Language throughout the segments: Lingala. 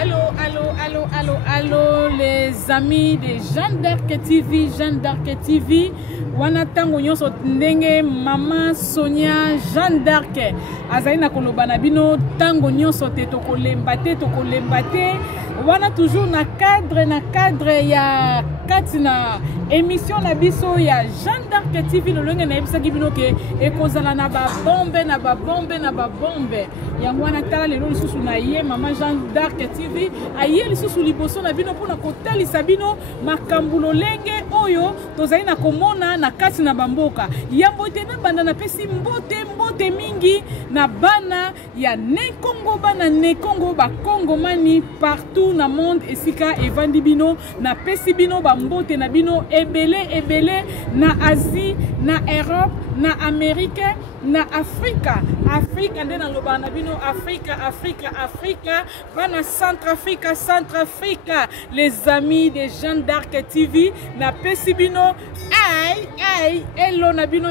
Allô, les amis de Jeanne d'Arc TV, Jeanne d'Arc TV. Wanatango nyonso ndenge Maman Sonia Jeanne d'Arc. Azaina kolobana bino tango nyonso te tokolembate. Wana toujours na cadre ya katina émission na biso ya Jeanne d'Arc TV lolenge na ebisa bino ke ekozala na ba bombe. Ya wana tala lelo lisusu na ye Maman Jeanne d'Arc TV aye lisusu liboso na bino pona kotalisa bino makambo lolenge oyo tozali na komona na kati na bamboka yambo te na banda na pesi mbote mingi na bana ya Nekongo bana Nekongo ba Kongomani partout na monde esika evandi bino na pesi bino bambote na bino ebele na Asie na Europe na Amérique na Afrika nde na loba na bino Afrika bana Centrafrica les amis de Jeanne d'Arc TV na pesi bino ai elo na bino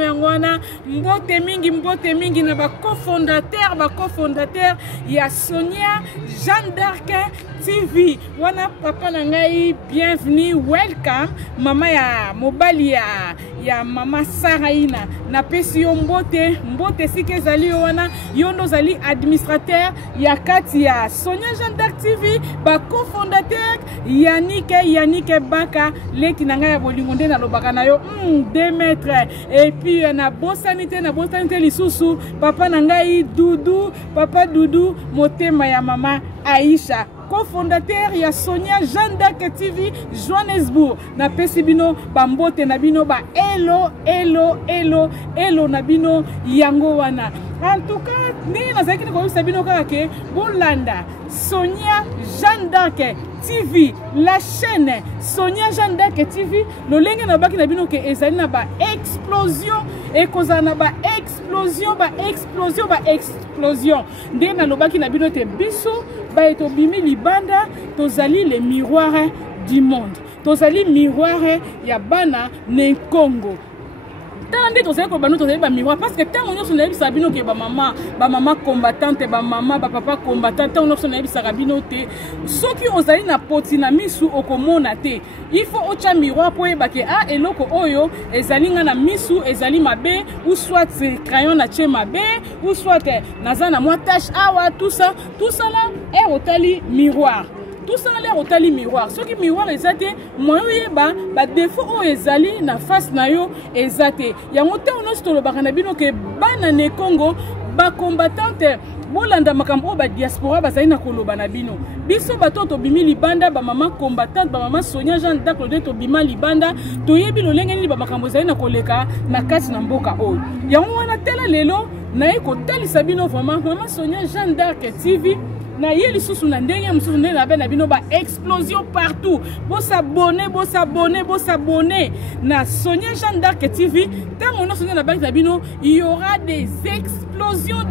yangwana mbote mingi na ba cofondateur ya Sonia Jeanne d'Arc TV wana papa na ngai bienvenue welcome mama ya mobali ya mama Saraina na pesi yo mbote sike zali wana yondo zali administrateur ya kati ya Sonia Jeanne d'Arc TV ba cofondateur Yannick Baka leki na ngai ya bolingo nde na lobaka na yo 2 mètres et puis na bosanité lisusu papa na ngai papa Doudou motema ya mama Aïcha cofondateur ya Sonia Jeanne d'Arc TV Johannesburg na pesi bino bambote na bino ba elo na bino yango wana en tout cas ni na zaki ko sabino kaka ke bolanda Sonia Jeanne d'Arc TV la chaîne Sonia Jeanne d'Arc TV lo lenge na baki na bino ke ezali na ba explosion e kozana ba explosion nde na lobaki na bino te biso ba eto bimi libanda tozali les miroirs du monde tozali miroir ya bana Nekongo tande tozali ko bano tozali ba miroir parce que tant on na ebisa bino ke ba mama combattante ba papa combattant tant on na ebisa bino te soki ozali na poti na misu okomona te il faut ocha miroir po eba ke eloko oyo ezali nga na misu ezali mabe ou soit crayon na che mabe ou soit nazana moi tache awa tout ça là est otali miroir. Tout ça a l'air au tali miroir. Ce qui miroir ezate moyo ba défaut o ezali na face na yo ezate. Ya moto on sto lo bakana bino ke bana Nekongo ba combattante bolanda makambo ba diaspora bazali na koloba na bino. Biso batoto bimi libanda ba mama combattante ba mama Sonia Jeanne d'Arc to bima libanda to yebi lo lenge ni ba makambo zali na koleka na kati na mboka oyo. Ya wana tela lelo na eko talisa bino vraiment mama Sonia Jeanne d'Arc TV na yeli susu na ndenge mususu nde na bena bino ba explosion partout bo s'abonner na Sonia Jeanne d'Arc TV tango no sonne na baki na bino il y aura des explosions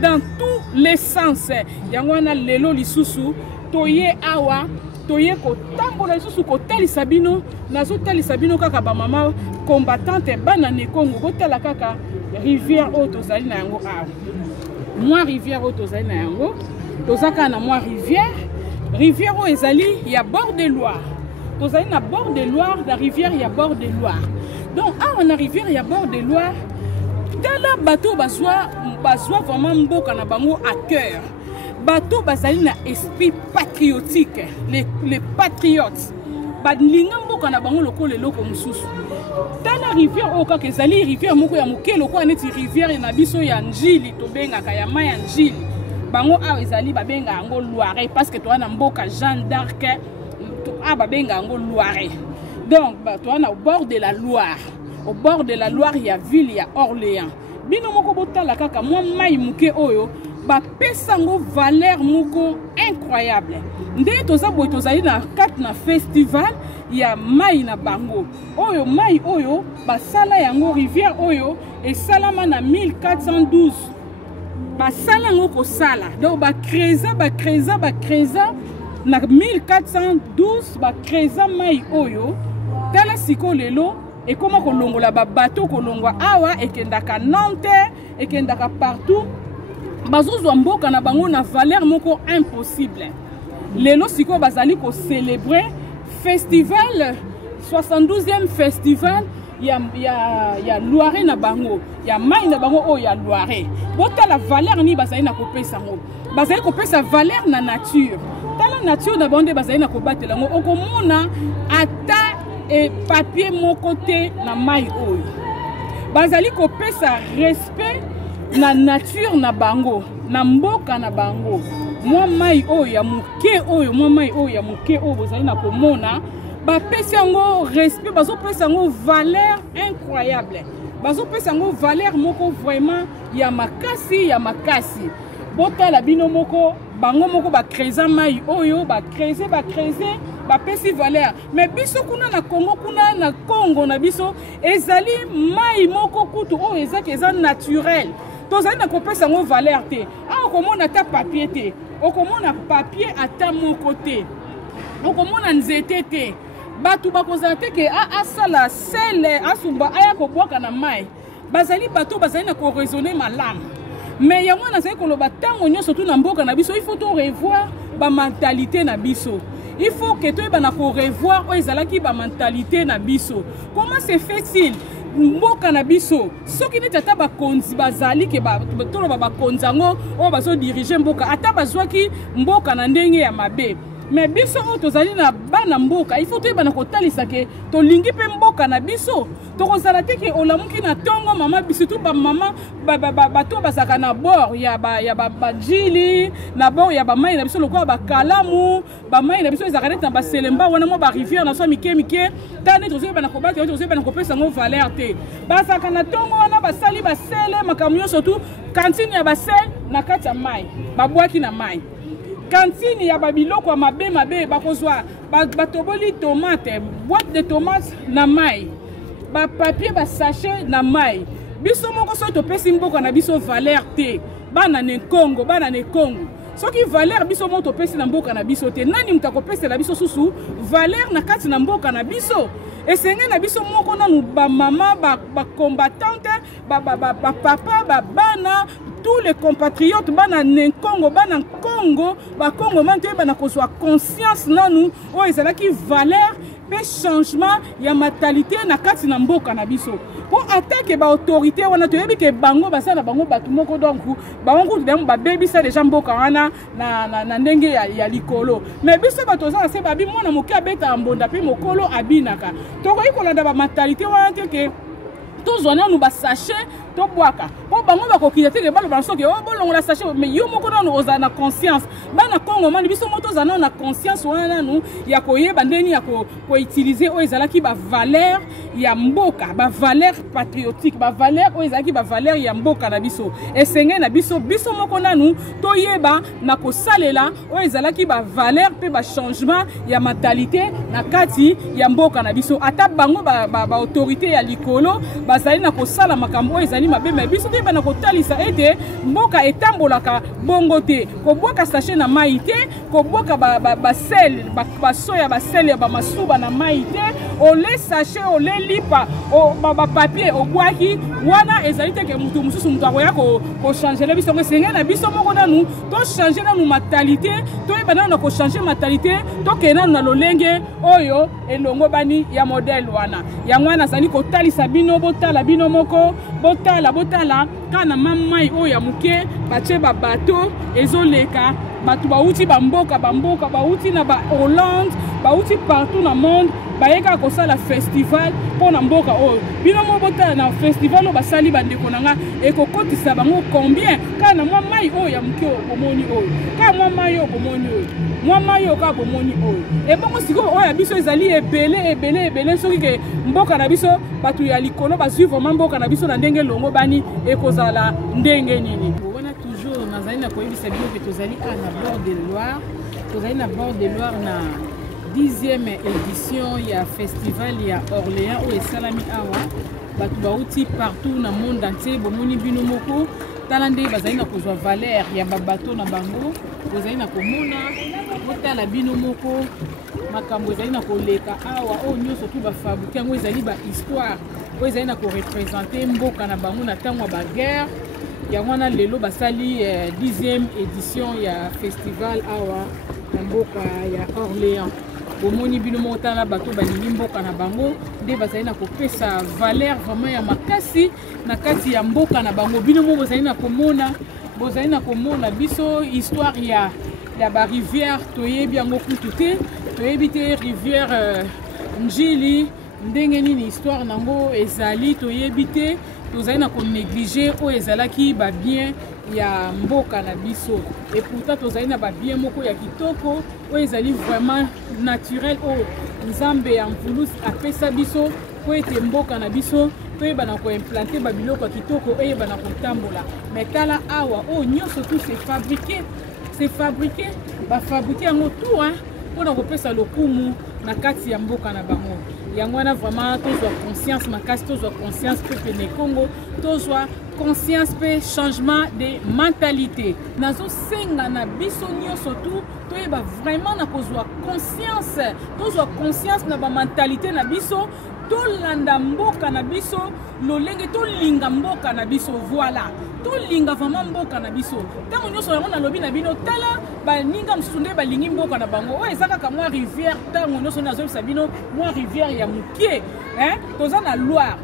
dans tous les sens yango na lelo lisusu toye awa toye ko tambola lisusu ko talisa bino nazo talisa bino kaka ba mama combattante bana Nekongo ko tala kaka rivière haute ozali na yango awa moi rivière autozali na yango tozaka na moi rivière o ezali ya bord de Loire tozali na bord de Loire la rivière ya bord de Loire donc on a rivière ya bord de Loire tala bateau bazwa vraiment mboka na bango à cœur bateau bazali na esprit patriotique les patriotes balinga mboka na bango lokolo eloko mususu tala rivière o kaka ezali rivière moko ya moke lokolo neti rivière na biso ya njili tobengaka ya mai ya njili bango awa ezali babenga yango Loire parce que toa na mboka Jeanne d'Arc babenga yango Loire donc toa na au bord de la Loire ya ville ya Orléans bino moko botala kaka mwa mai moke oyo bapesango valeur moko incroyable nde tozali na kati na festival ya mai na bango oyo mai oyo basala yango rivière oyo esalama na 1412 basala yango kosala donc bakreza na 1412 bakreza mai oyo tala siko lelo ekoma kolongola ba bateau kolongwa awa ekendaka Nantes ekendaka partout bazozwa mboka na bango na valeur moko impossible. Lelo siko bazali ko célébrer festival 72e festival ya Loire na bango, ya mai na bango o ya Loire. Bota la valeur ni bazali na kopesa ngo. Bazali kopesa valeur na nature. Tala nature na bande bazali na kobatela ngo okomona ata et papier mon côté na mai oyo. Bazali kopesa respect na nature na bango, na mboka na bango. Mwa mai oyo ya muke oyo, mwa mai oyo ya muke oyo bazali na komona. Ba pesa ngo respect, bazo pesa ngo valeur incroyable. Bazo pesa ngo valeur moko vraiment ya makasi, ya makasi. Bota la bino moko, bango moko ba kreza mai oyo, ba kreze, ba pesi valeur. Mais biso kuna na Congo, kuna na Congo na biso, ezali mai moko kutu oyo ezaki eza naturel. Tozali na kopesa ngo valeur te. Ah, okomona ta papier te. Okomona papier ata moko te. Okomona nzete te. Batu bakozala te ke asala sele asumba aya kobwaka na mai. Bazali bato bazali na ko raisonner malamu. Mais yango na zali koloba tango nyonso tu na mboka na biso, il faut to revoir ba mentalité na biso. Il faut que to ba na ko revoir o ezalaki ba mentalité na biso. Comment se fait-il mboka na biso soki neti ata bakonzi bazali ke toloba bakonzango o bazo diriger mboka ata bazwaki mboka na ndenge ya mabe? Mais biso o tozali na bana mboka, il faut to ba na kotalisa ke to lingi pe mboka na biso. To kozala te ke olamuki na tongo mama biso tu ba mama bato bazaka na bord ya ba jili na bord ya ba mai na biso lokwa ba kalamu ba mai na biso ezaka na ba selemba wana mo ba rivière na so mike tane tozo ba na kobata tozo ba na kopesa ngo valeur te. Bazaka na tongo wana basali ba sele makamyo surtout cantine ya ba sel na kati ya mai babwaki na mai. Cantine ya babiloko ya mabe bakozwa batoboli tomate, boîte de tomates na mai, ba papier ba sachet na mai. Biso moko so to pesi mboka na biso valeur te. Bana ne Congo. Soki valeur biso moko to pesi na mboka na biso te. Nani mutako pesi na biso susu valeur na kati na mboka na biso? Esenge na biso moko na ba mama ba combattante ba papa ba bana tous les compatriotes bana ne Congo bana Congo ba Congo man te bana kozwa conscience nanu o ezalaki valeur pe changement ya mentalité na kati na mboka na biso. Pour attaquer ba autorité wana to yebi ke bango basala bango batu moko donc bango kutu ba baby ça déjà mboka wana na ndenge ya likolo. Mais biso bato za se babi mwana moki abeta mbonda pe mokolo abinaka. Toko ikolanda ba mentalité wana te ke tous on nous ba sachet to boaka po bango ba kokita te balo banso ke o bolongo la sachet mais yo moko na oza na conscience bana Congo man biso moto za na conscience wana nu ya koyeba ndeni ya ko utiliser o ezalaki ba valeur ya mboka ba valeur patriotique ba valeur o ezalaki ba valeur ya mboka na biso esenge na biso moko nanu to yeba na ko salela o ezalaki ba valeur pe ba changement ya mentalité na kati ya mboka na biso ata bango ba autorité ya likolo bazali na ko sala makambo ezali mabe mais biso te bana ko talisa ete mboka etambolaka bongo te ko boka sachet na mai te ko boka ba sel ba soya ba sel ba masuba na mai te o le sachet o le lipa o ba papier o boaki wana ezali te ke mutu mususu mutu akoya ko changer le biso senga na biso moko nanu to changer na mentalité to bana na ko changer mentalité to kena na lolenge oyo elongo bani ya modèle wana ya mwana zali ko talisa bino botala bino moko botala kana mamai oyo ya muke bache ba bato ezoleka batu bauti bamboka bauti na ba Hollande bauti partout na monde bayeka ko sala festival pona mboka oyo bino mo botala na festival o basali bandeko nanga ekokotisa bango combien kana mamai oyo ya muke bomoni oyo ka mamai oyo bomoni oyo mamai oyo ka bomoni oyo e bongo siko oyo ya biso ezali ebele soki ke mboka na biso batu ya likolo basuivre mboka na biso na ndenge longo bani ekozala ndenge nini wana toujours nazali na koyebisa bino ke tozali na bord de Loire tozali na bord de Loire na 10e édition ya festival ya Orléans ou esalami awa batu bauti partout na monde entier bomoni bino moko talande bazali na kozwa valeur ya babato na bango bozali na komona botala bino moko makambo ezali na koleka awa o nyonso tu bafabrique yango ezali ba histoire o ezali na ko représenter mboka na bango na tango ba guerre Yangwana lelo basali 10e édition ya festival awa na mboka ya Orléans. Bomoni bino motala bato balingi mboka na bango nde bazali na kopesa valeur vraiment ya makasi na kati ya mboka na bango. Bino mo bozali na komona biso histoire ya ba rivière toyebi yango kutu te, toyebi te rivière Njili ndenge nini histoire nango ezali toyebi te, tozali na ko négliger o ezalaki ba bien ya mboka na biso. Et pourtant tozali na ba bien moko ya kitoko o ezali vraiment naturel o nzambe ya mvulus apesa biso po ete mboka na biso toyeba na ko implanter ba biloko ya kitoko eyeba na kotambola. Mais tala awa o nyonso tout c'est fabriqué ba fabriquer yango tout pour na kopesa lokumu na kati ya mboka na bango. Yango wana vraiment tozwa conscience makasi, tozwa conscience peuple ne Congo, tozwa conscience pe changement de mentalité. Nazo senga na biso nyonso tout toyeba vraiment na kozwa conscience, tozwa conscience na ba mentalité na biso, tolanda mboka na biso, lolenge tolinga mboka na biso, voilà. Tolinga vraiment mboka na biso. Tango nyonso yango na lobi na bino tala baninga msunde balingi mboka na bango. O ezaka ka mwa rivière tango nyonso na zolisa bino mwa rivière ya mukie, toza na Loire.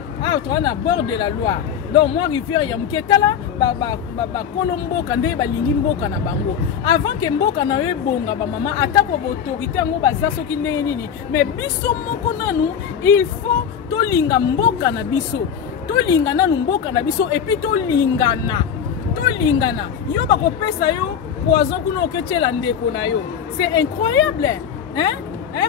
Toza na bord de la Loire. Donc mwa rivière ya mukie tala ba kolomboka nde balingi mboka na bango. Avant que mboka na yo bonga ba mama atako ba autorité ngo baza soki ndenge nini. Mais biso moko nanu il faut tolinga mboka na biso. Tolingana mboka na biso et puis tolingana yo bakopesa yo poison kuna oketela ndeko na yo. C'est incroyable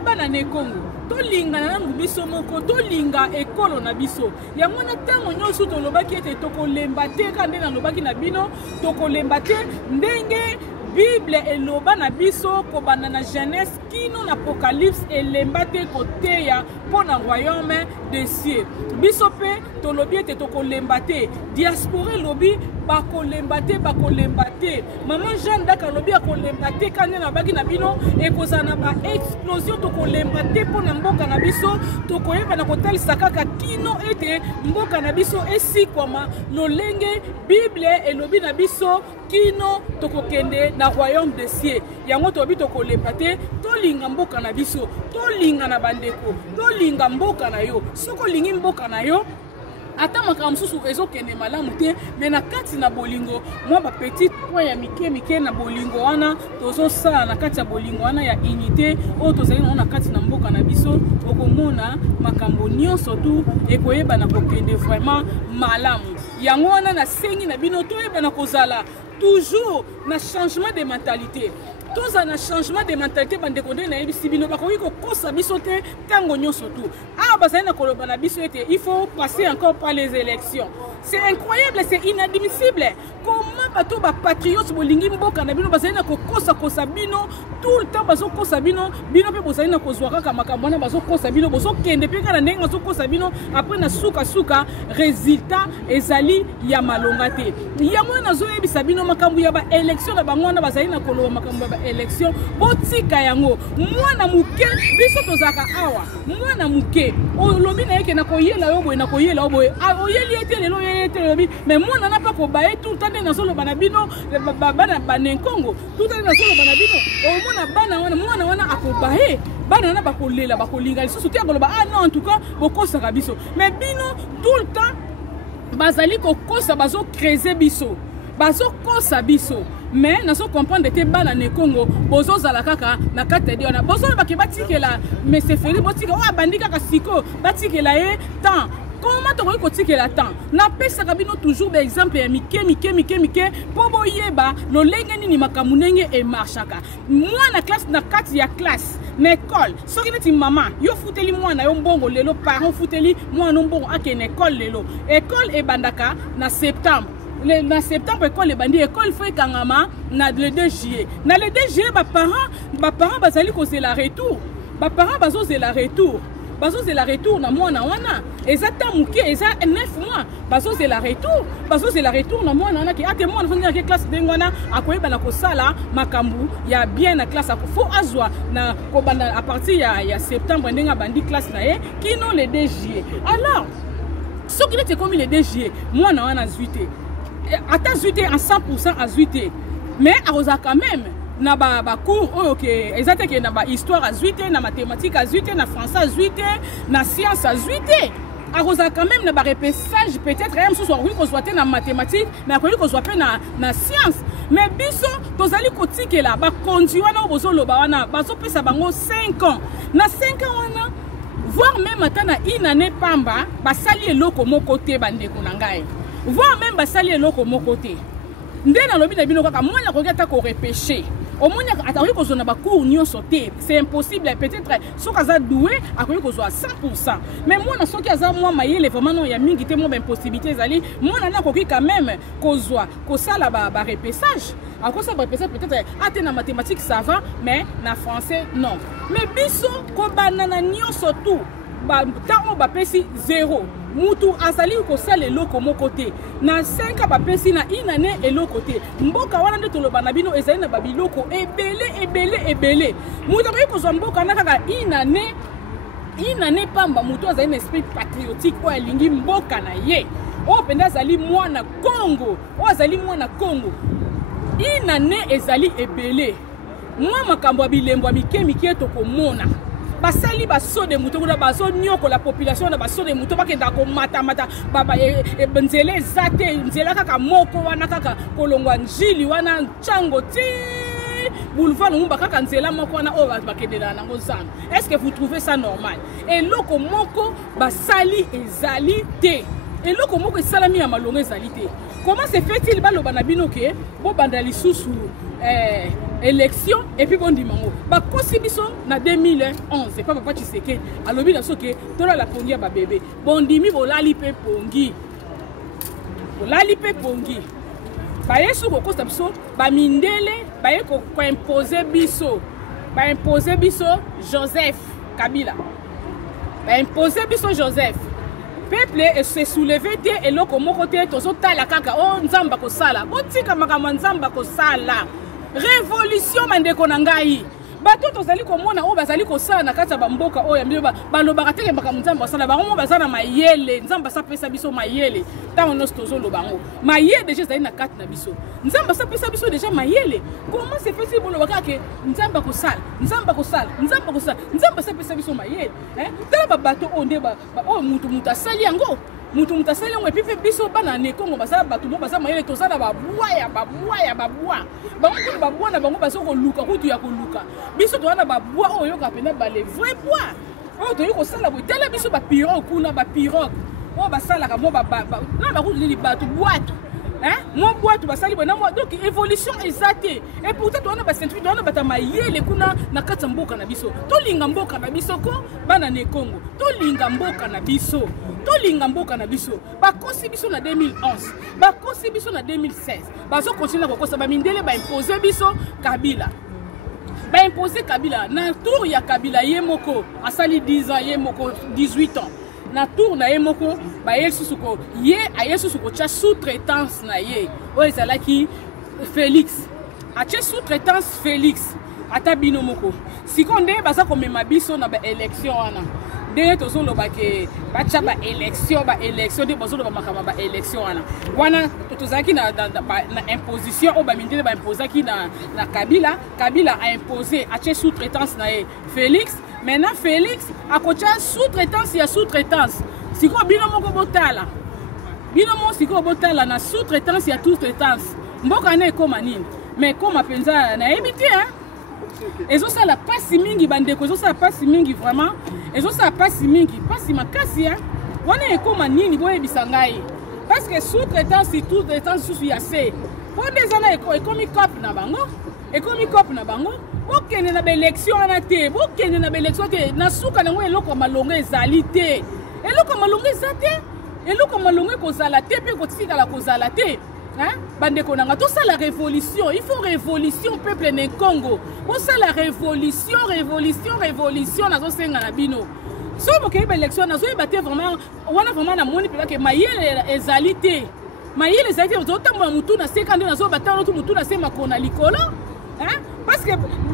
bana ne Congo tolingana na biso moko, tolinga ekolo na biso. Yango na tango nyonso tolobaki ete tokolemba te kande na lobaki na bino tokolemba te ndenge Bible eloba na biso kobanda na Genèse kino na Apocalypse elemba te koteya po na royaume des cieux. Biso pe tolobi ete tokolemba te, diaspora lobi bakolemba te. Maman Jeanne d'Arc lobi akolemba te kane na baki na bino ekozana ba explosion tokolemba te po na mboka na biso, tokoyeba na kotalisa kaka kino ete mboka na biso esikwama lolenge Bible elobi na biso kino tokokende na royaume des cieux. Yango tobi tokolemba te, tolinga mboka na biso, tolinga na bandeko, tolinga mboka na yo. Soko lingi mboka na yo ata makambo susu ezokende malamu te, mais na kati na bolingo mwa ba petit point ya mike na bolingo wana tozosala na kati ya bolingo wana ya unité o tozali na kati na mboka na biso, okomona makambo nyonso tu ekoyeba na kokende vraiment malamu. Yango wana na sengi na bino toyeba na kozala toujours na changement de mentalité. Tous un changement de mentalité bande konde na yebi bino bakoki ko kosa biso te tango nyonso tu. Bazali na koloba na biso ete il faut passer encore par les élections. C'est incroyable, c'est inadmissible. Comment bato ba patriotes bolingi mboka na bino bazali na ko kosa bino tout le temps bazo kosa bino pe bozali na kozwa kaka makambo na bazo kosa bino bozo kende pe kana ndenge bazo kosa bino après na suka résultat ezali ya malonga te. Yango na zo yebisa bino makambo ya ba élection na bango na bazali na koloba makambo ya ba élection botika yango mwana muke biso tozaka awa mwana muke olobi na yeke na koyela yo boye oyeli ete lelo yete lobi mais mwana na pa ko bae tout temps na solo bana bino bana banenkongo tout temps na solo bana bino omona bana wana mwana wana akobae bana na bakolela bakolinga lisusu te akoloba non en tout cas bokosa biso mais bino tout le temps bazali kokosa bazo creuser biso bazo kosa biso. Mais nous comprenons que bana ne Congo bozo zala kaka na kate di ona bozo ba ke batikela mais c'est feri botika wa bandika ka siko batikela e temps. Comment tu veux que la temps? Na pesa kabino toujours des exemples ya mike po boyeba lo lengeni ni makamunenge e marchaka. Moi na classe na kati ya classe na école soki neti mama yo futeli mwana yo mbongo lelo parents futeli mwana mbongo ake na école lelo école e bandaka na septembre. Na septembre école bandi école faut kangama na le 2 juillet. Na le 2 juillet ba parents bazali ko c'est la retour. Ba parents bazo c'est la retour. Bazo c'est la retour na mwana wana. Exactement muke eza 9 mois. Bazo c'est la retour. Bazo c'est la retour na mwana wana ki ate mwana fanya ke classe dengwana akoyeba na ko sala makambu ya bien na classe faut azwa na ko banda à partir ya septembre ndenga bandi classe na ye kino le 2 juillet. Alors ce qui était comme le 2 juillet, mwana wana 18. ata zuité en 100% à zuité mais aroza quand même na ba cours OK exacte que na ba histoire à zuité na mathématiques à zuité na français à zuité na science à zuité aroza quand même na ba repêchage peut-être même sous oui qu'on soit na mathématiques mais après qu'on soit na science mais biso tozali kotike la ba conduit wana bozo loba wana bazo pesa bango 5 ans na 5 ans wana voire même atana une année pamba basali eloko moko te bandeko na ngai voire même basali eloko moko te nde na lobi na bino kaka mwana kokata ko repêcher au moins atari ko zona ba cours nyonso te c'est impossible peut-être sokaza doué akoyi ko zo à 100% mais mwana soki aza moi mayele vraiment non ya mingi te mo ben possibilité zali mwana na koki quand même ko zo ko sala ba repêchage à cause ba repêchage peut-être até na mathématiques ça va mais na français non mais biso ko banana nyonso tout ba tango ba pesi 0 mutu asali ko sala eloko moko te na 5 ba pesi na une année eloko te mboka wana nde toloba na bino ezali na babiloko ebele mutu ba ko zo mboka na kaka une année pamba mutu azali na esprit patriotique o alingi mboka na ye o penda azali mwana Congo o azali mwana Congo une année ezali ebele mwa makambo ya bilembo ya mike to komona basali baso de muto kuna baso nyoko la population na baso de muto bakenda ko mata baba nzele zate nzela kaka moko wana kaka kolongwa njili wana chango ti boulevard ngumba kaka nzela moko wana o bakendela nango zana. Est-ce que vous trouvez ça normal? Et loko moko basali ezali te et loko moko esalami ya malongo ezali te. Comment se fait-il baloba na bino ke bo bandali susu élection et puis bon dimanche ba konsibiso na 2011 c'est pas papa Tshisekedi alobi na soke tola la pongi ba bébé bondimi bolali pe pongi ba yesu ko kosta biso ba mindele ba ye ko imposer biso Joseph Kabila ba imposer biso Joseph peuple et se soulever te et loko moko te tozo tala kaka o nzamba ko sala botika makama nzamba ko sala révolution mandeko na ngai bato tozali komona o bazali kosala na kati ya bamboka oyo mbilo balobaka teke makambo nzamba basala bango bazana mayele nzamba sapesa biso mayele tango nyonso tozoloba ngo mayele déjà ezali na kati na biso nzamba sapesa biso déjà mayele comment se fait-il bolobaka ke nzamba sapesa biso mayele tala babato oyo nde oyo mutu asali yango mutu asali yango epi fe biso bana ne Kongo basala bato mo basala mayele tozala babwa bango na bango baso koluka kutu ya koluka biso towana babwa oyo kapena bale vrai bois oyo toyi kosala boy tala biso ba pirogue kuna ba pirogue o basala ka mo ba na ba kutu li bato boîte moi boîte basali bona moi donc évolution exacte et pourtant towana ba ceinture towana bata mayele kuna na kati mboka na biso tolinga mboka na biso ko bana ne Kongo tolinga mboka na biso bakosi biso na 2011 bakosi biso na 2016 bazo continuer kokosa ba mindele ba imposer biso Kabila na tour ya Kabila ye moko asali 10 ans ye moko 18 ans na tour na ye moko ba yesusuko ye ayesusuko cha sous-traitance na ye o ezalaki Félix ache sous-traitance Félix ata bino moko sikonde baza komema biso na ba élection wana de tozoloba ke bacha ba élection de bazoloba makama ba élection wana tozaki na imposition o ba mindele ba imposaki na Kabila a imposé ache sous-traitance na ye Félix. Maintenant Félix a coaché sous-traitance siko bino moko botala na sous-traitance ya sous-traitance mboka na ekoma nini mais koma penza na ebiti ezo sala pasi mingi bandeko ezo sala pasi mingi vraiment ezo sala pasi mingi pasi makasi wana ekoma nini boyebisa ngai parce que sous-traitance et sous-traitance susu ya se po dezana ekomi cop na bango bokende na élection wana te na suka nango eloko malongo ezali te eloko malongo kozala te pe kotikala kozala te bandeko nanga tosala révolution il faut révolution peuple ne Congo osala révolution nazosenga na bino so bokei ba élection nazoyeba te vraiment wana vraiment na moni pe ke mayele ezali te ozotambola mutu na seka nde nazobata wana mutu na se makona likolo parce que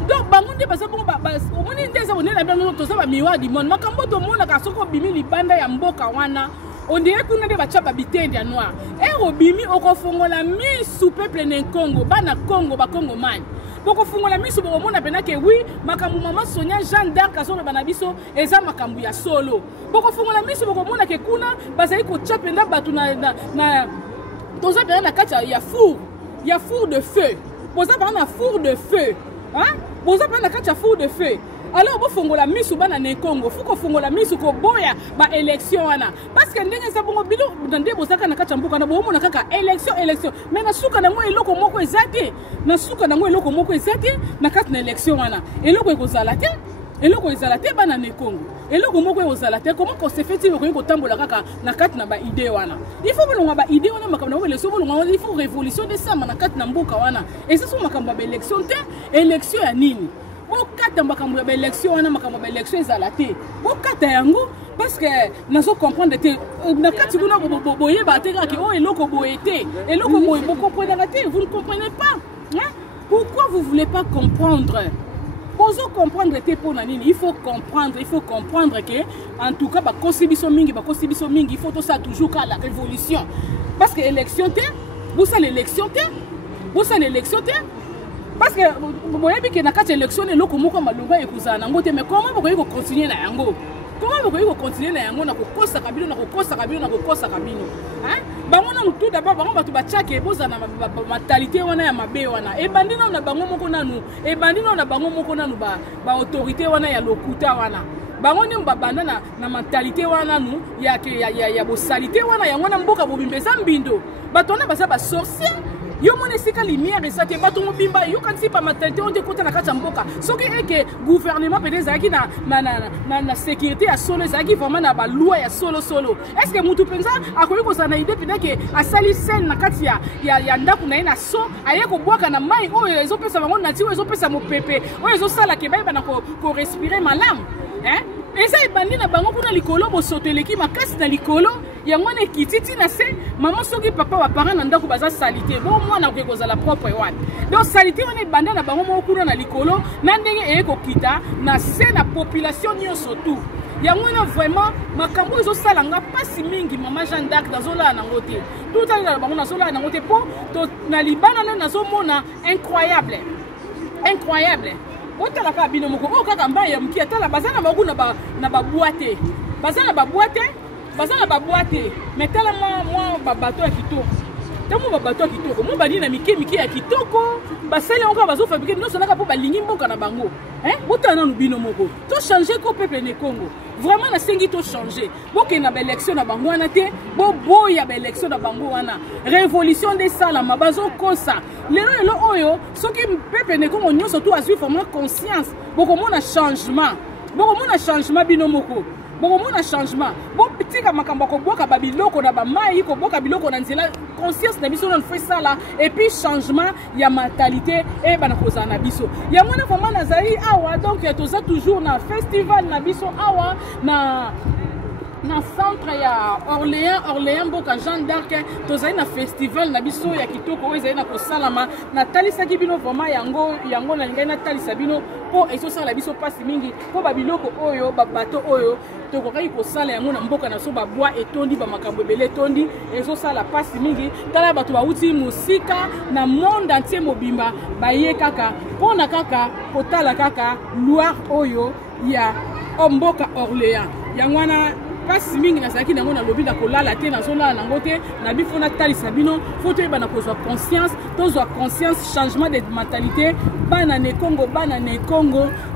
donc bango nde baza bongo omoni nde eza bonela bino toza ba miwa di monde makambo to mona ka soko bimi libanda ya mboka wana on dirait qu'on a des bachapa bitende noir et obimi okofongola mi sous peuple ne Congo bana Congo ba Congo man boko fongola mi sous bomona pena ke oui makambu mama Sonia Jeanne d'Arc aso bana biso eza makambu ya solo boko fongola mi sous bomona ke kuna bazali ko chapenda batu na toza pena na kati ya four de feu boza pena na four de feu hein boza pena na kati ya four de feu. Alors, vous fongola misu bana ne Congo, fuko fongola misu ko boya ba élection wana. Parce que ndenge sa bongo bilo ndande bozaka na kachambuka na bomo na kaka élection. Mais na suka na ngo eloko moko ezate. Na suka na ngo eloko moko ezate na kati na élection wana. Eloko ekozala te. Eloko ezala te bana ne Congo. Eloko moko ekozala te. Comment qu'on se fait-il ko tambola kaka na kati na ba idée wana. Il faut que ba idée wana makambo na élection bolonga il faut révolution de ça na kati na mboka wana. Et ça so makambo ba élection te. Élection ya nini? Bokata makambo ya élection wana makambo ya élection ezala te bokata yango parce que nazo comprendre te na kati kuna boye ba te ka o eloko boye te eloko boye boko comprendre te vous ne comprenez pas hein? Pourquoi vous voulez pas comprendre? Poso comprendre te pour nani il faut comprendre que en tout cas ba constitution mingi il faut tout ça toujours qu'à la révolution parce que élection te vous ça l'élection te parce que boye bi ke na kati élection eloko moko malunga ekuzana ngote mais comment vous continuer na yango na kokosa kabino hein bango na tout d'abord bango batu bachake boza na mentalité wana ya mabe wana e bandina na bango moko nanu ba autorité wana ya lokuta wana bango ni mbabanda na mentalité wana nu ya bosalité wana yango na mboka bobimbeza mbindo batona baza ba sorcier yo mone sika lumière esa te bato mobimba yo kanisi pa matalité on te kota na kati ya mboka soki eke gouvernement peut ezalaki na sécurité ya solo ezalaki vraiment na ba loi ya solo est-ce que mutu penza akoki kozala na idée pena ke asali sel na kati ya ndako na ye na so aye kobwaka na mai oyo ezopesa bango nati oyo ezopesa mopepe oyo ezosala ke bayeba na korespirer malamu hein eza ebandi na bango kuna likolo bosoto eleki makasi na likolo yango na kititi na se maman soki papa wa parent na ndako baza salité bo mwana ko kozala propre wana donc salité wana ebanda na bango moko kuna na likolo na ndenge ekokita na se na population nyonso tout yango na vraiment makambo ezosala nga pasi mingi maman Jeanne d'Arc nazola nango te tout à l'heure bango nazola nango te po to na libana na nazomona incroyable otala ka bino moko o kaka mba ya mki atala bazana baku na baboite bazana baboite mais tala moi babato ya kitoko tamo babato ya kitoko mo bani na mike ya kitoko basale encore bazo fabriquer non sonaka po balingi mboka na bango hein botana no bino moko to changer ko peuple ne Congo vraiment na sengi to changer boke na ba élection na bango wana te boya ba élection na bango wana révolution des salama bazo kosa lelo oyo soki peuple ne Congo nyonso to azui vraiment conscience boko mona changement bino moko boko mona changement bo tika makambo ko boka babiloko na ba mai ko boka biloko na nzela conscience na biso na fait ça là et puis changement ya mentalité et bana kozana na biso ya mona vraiment nazali awa donc toza toujours na festival na biso awa na centre ya Orléans boka Jeanne d'Arc tozali na festival na biso ya kitoko oyo ezali na kosalama na talisa ki bino vraiment yango na lingai na talisa bino po ezosala biso pasi mingi po babiloko oyo babato oyo tokokaki kosala yango na mboka na so babwa etondi bamakambo ebele etondi ezosala pasi mingi tala bato bauti mosika na monde entier mobimba baye kaka mpona kaka kotala kaka loire oyo ya mboka Orléans yango wana pasi mingi na saki nango na lobi na kolala te na zola nango te na bifo na talisa bino faut te bana kozwa conscience changement de mentalité bana ne Congo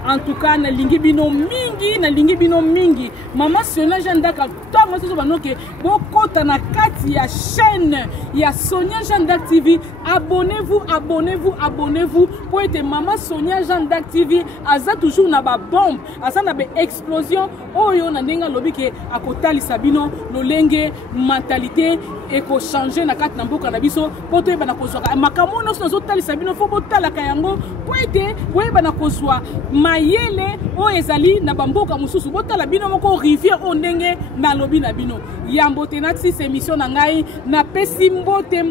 en tout cas na lingi bino mingi maman Sonia Jeanne d'Arc tango so banoke bokota na kati ya chaîne ya Sonia Jeanne d'Arc TV abonnez-vous pour être maman Sonia Jeanne d'Arc TV aza toujours na ba bombe aza na ba explosion oyo na ndenga lobi ke akotalisa bino lolenge mentalité eko changer na kati na mboka na biso po to bana kozwa makambo no so talisa bino fo botalaka yango po ete we bana kozwa mayele o ezali na bamboka mususu botala bino moko rivière o ndenge na lobi na bino yambote na tsi émission na ngai na pesi mbote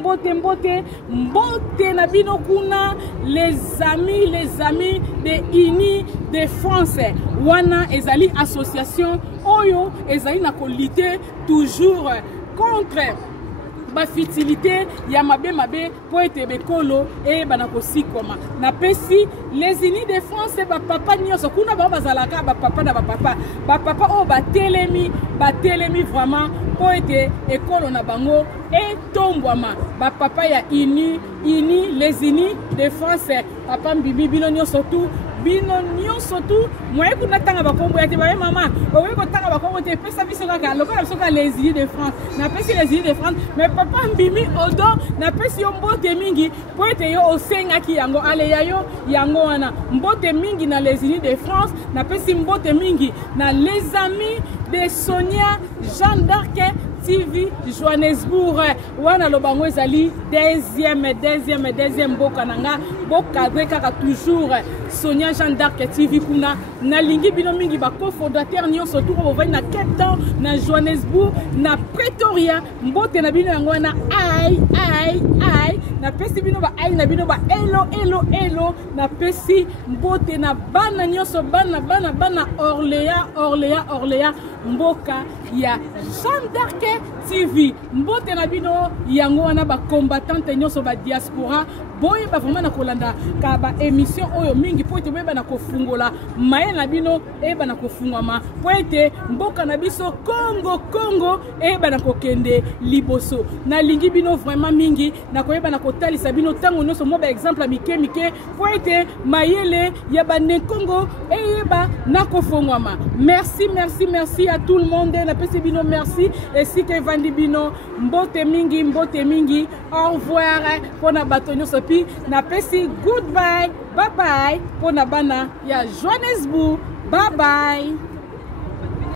na bino kuna les amis de Uni de France wana ezali association oyo ezali na kolite toujours contre ba futilité ya mabe po ete bekolo e bana kosikoma na pesi les unis de France ba papa nyonso kuna ba bazalaka ba papa na ba papa o batelemi vraiment po ete ekolo na bango e tombwama ba papa ya les unis de France papa mbibi bino nyonso tout bino nyonso tout moye kuna tanga bakombo ya te ba mama owe ko tanga bakombo te pesa biso kaka lokola biso ka les unis de France na pesi les unis de France mais papa mbimi odo na pesi yo mbote mingi po ete yo osengaki yango ale ya yo yango wana mbote mingi na les unis de France na pesi mbote mingi na les amis de Sonia Jeanne d'Arc TV Johannesburg wana lobango ezali deuxième boka nanga boka kaka toujours Sonia Jeanne d'Arc TV kuna na lingi bino mingi ba cofondateur nyonso tout ko na Cape Town na Johannesburg na Pretoria mbote na bino yango na ai na pesi bino ba ai na bino ba hello na pesi mbote na bana nyonso bana Orléans mboka ya Jeanne d'Arc TV mbote na bino yango wana ba combattante nyonso ba diaspora boye ba vraiment na kolanda ka ba émission oyo mingi po ete boye na kofungola maye na bino e ba na kofungwama po ete mboka na biso Congo e ba na kokende liboso na lingi bino vraiment mingi na koyeba na kotalisa bino tango nyonso mo ba exemple mike po ete mayele ya ba ne Congo e ba na kofungwama merci à tout le monde na pesi bino merci et si que vandi bino mbote mingi au revoir pona bato nyonso pi na pesi goodbye bye bye pona bana ya Johannesburg bye bye.